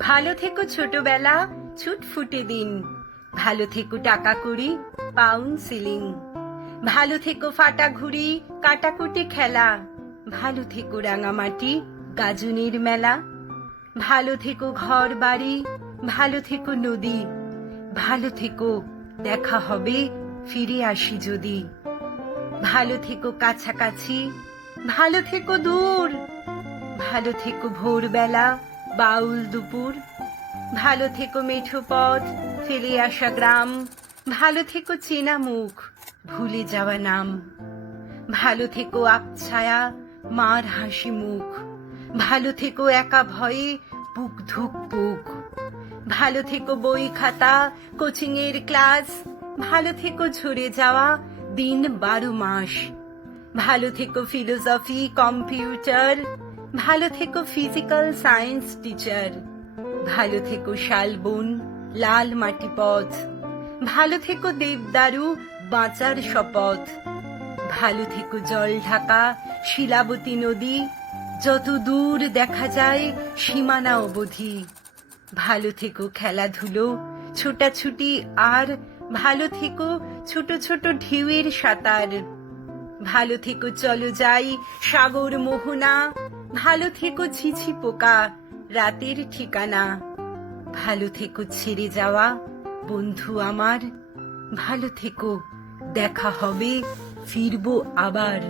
ভালো থেকো ছোটবেলা, ছুটফুটে দিন। ভালো থেকো টাকা কড়ি, পাউন্ড সিলিং। ভালো থেকো ফাটা ঘুড়ি, কাটাকুটি খেলা। ভালো থেকো রাঙামাটি, গাজনের মেলা। ভালো থেকো ঘর বাড়ি, ভালো থেকো নদী। ভালো থেকো, দেখা হবে, ফিরে আসি যদি। ভালো থেকো কাছাকাছি, ভালো থেকো দূর। ভালো থেকো ভোরবেলা, বাউল দুপুর। ভালো থেকো মেঠো পথ, ফেলে আসা গ্রাম। ভালো থেকো চেনা মুখ, ভুলে যাওয়া নাম। ভালো থেকো আবছায়া, মার হাসি মুখ। ভালো থেকো একা ভয়ে, বুক ধুক বুক। ভালো থেকো বই খাতা, কোচিং এর ক্লাস। ভালো থেকো ঝরে যাওয়া দিন 12 মাস। ভালো থেকো ফিলোসফি, কম্পিউটার। ভালো থেকো ফিজিক্যাল সায়েন্স টিচার। ভালো থেকো শালবন, লাল মাটি পথ। ভালো থেকো দেবদারু, বাঁচার শপথ। ভালো থেকো জল ঢাকা শিলাবতী নদী, যত দূর দেখা যায় সীমানা অবধি। ভালো থেকো খেলাধুলো, ছোটাছুটি, আর ভালো থেকো ছোট ছোট ঢেউয়ের সাঁতার। ভালো থেকো চলো যাই সাগর মোহনা। ভালো থেকো ছিছি পোকা, রাতের ঠিকানা। ভালো থেকো ছেড়ে যাওয়া বন্ধু আমার। ভালো থেকো, দেখা হবে, ফিরবো আবার।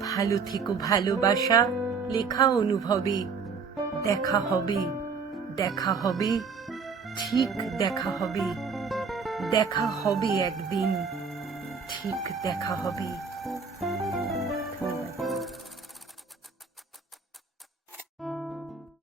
ভালো থেকো ভালোবাসা, লেখা অনুভবে। দেখা হবে, দেখা হবে, ঠিক দেখা হবে। দেখা হবে একদিন, ঠিক দেখা হবে।